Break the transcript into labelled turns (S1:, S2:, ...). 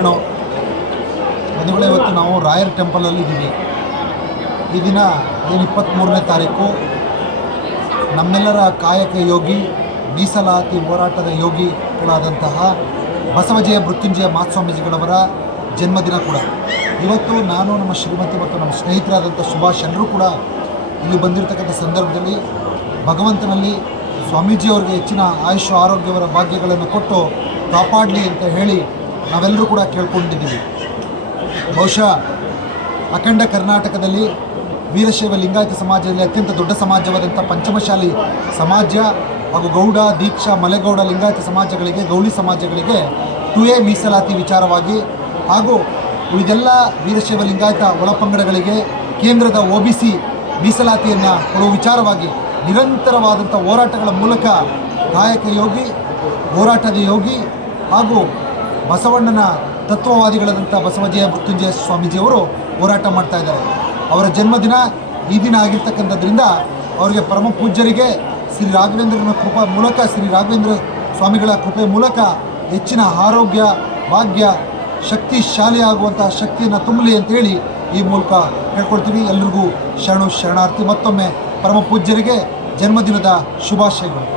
S1: ಶರಣು ಬಂಧುಗಳೇ ಇವತ್ತು ನಾವು ರಾಯರ್ ಟೆಂಪಲಲ್ಲಿ ಇದ್ದೀವಿ. ಈ ದಿನ ಏನು ಇಪ್ಪತ್ತ್ಮೂರನೇ ತಾರೀಕು, ನಮ್ಮೆಲ್ಲರ ಕಾಯಕ ಯೋಗಿ, ಮೀಸಲಾತಿ ಹೋರಾಟದ ಯೋಗಿಗಳಾದಂತಹ ಬಸವಜಯ ಮೃತ್ಯುಂಜಯ ಮಹಾಸ್ವಾಮೀಜಿಗಳವರ ಜನ್ಮದಿನ ಕೂಡ. ಇವತ್ತು ನಾನು, ನಮ್ಮ ಶ್ರೀಮತಿ ಮತ್ತು ನಮ್ಮ ಸ್ನೇಹಿತರಾದಂಥ ಸುಭಾಷ್ ಎಲ್ಲರೂ ಕೂಡ ಇಲ್ಲಿ ಬಂದಿರತಕ್ಕಂಥ ಸಂದರ್ಭದಲ್ಲಿ ಭಗವಂತನಲ್ಲಿ ಸ್ವಾಮೀಜಿಯವರಿಗೆ ಹೆಚ್ಚಿನ ಆಯುಷ್, ಆರೋಗ್ಯವರ ಭಾಗ್ಯಗಳನ್ನು ಕೊಟ್ಟು ಕಾಪಾಡಲಿ ಅಂತ ಹೇಳಿ ನಾವೆಲ್ಲರೂ ಕೂಡ ಕೇಳ್ಕೊಂಡಿದ್ದೀವಿ. ಬಹುಶಃ ಅಖಂಡ ಕರ್ನಾಟಕದಲ್ಲಿ ವೀರಶೈವ ಲಿಂಗಾಯತ ಸಮಾಜದಲ್ಲಿ ಅತ್ಯಂತ ದೊಡ್ಡ ಸಮಾಜವಾದಂಥ ಪಂಚಮಶಾಲಿ ಸಮಾಜ ಹಾಗೂ ಗೌಡ, ದೀಕ್ಷಾ, ಮಲೆಗೌಡ ಲಿಂಗಾಯತ ಸಮಾಜಗಳಿಗೆ, ಗೌಳಿ ಸಮಾಜಗಳಿಗೆ ಟು ಎ ಮೀಸಲಾತಿ ವಿಚಾರವಾಗಿ ಹಾಗೂ ಉಳಿದೆಲ್ಲ ವೀರಶೈವ ಲಿಂಗಾಯತ ಒಳಪಂಗಡಗಳಿಗೆ ಕೇಂದ್ರದ ಒ ಬಿ ಸಿ ಮೀಸಲಾತಿಯನ್ನು ಕೊಡುವ ವಿಚಾರವಾಗಿ ನಿರಂತರವಾದಂಥ ಹೋರಾಟಗಳ ಮೂಲಕ ಗಾಯಕ ಯೋಗಿ ಹೋರಾಟದ ಯೋಗಿ ಹಾಗೂ ಬಸವಣ್ಣನ ತತ್ವವಾದಿಗಳಾದಂಥ ಬಸವಜಯ ಮೃತ್ಯುಂಜಯ ಸ್ವಾಮೀಜಿಯವರು ಹೋರಾಟ ಮಾಡ್ತಾ ಇದ್ದಾರೆ. ಅವರ ಜನ್ಮದಿನ ಈ ದಿನ ಆಗಿರ್ತಕ್ಕಂಥದ್ರಿಂದ ಅವರಿಗೆ ಪರಮ ಪೂಜ್ಯರಿಗೆ ಶ್ರೀ ರಾಘವೇಂದ್ರನ ಕೃಪಾ ಮೂಲಕ, ಶ್ರೀ ರಾಘವೇಂದ್ರ ಸ್ವಾಮಿಗಳ ಕೃಪೆ ಮೂಲಕ ಹೆಚ್ಚಿನ ಆರೋಗ್ಯ, ಭಾಗ್ಯ ಶಕ್ತಿಶಾಲಿ ಆಗುವಂಥ ಶಕ್ತಿಯನ್ನು ತುಂಬಲಿ ಅಂತೇಳಿ ಈ ಮೂಲಕ ಹೇಳ್ಕೊಳ್ತೀವಿ ಎಲ್ರಿಗೂ ಶರಣು ಶರಣಾರ್ಥಿ ಮತ್ತೊಮ್ಮೆ ಪರಮ ಪೂಜ್ಯರಿಗೆ ಜನ್ಮದಿನದ ಶುಭಾಶಯಗಳು.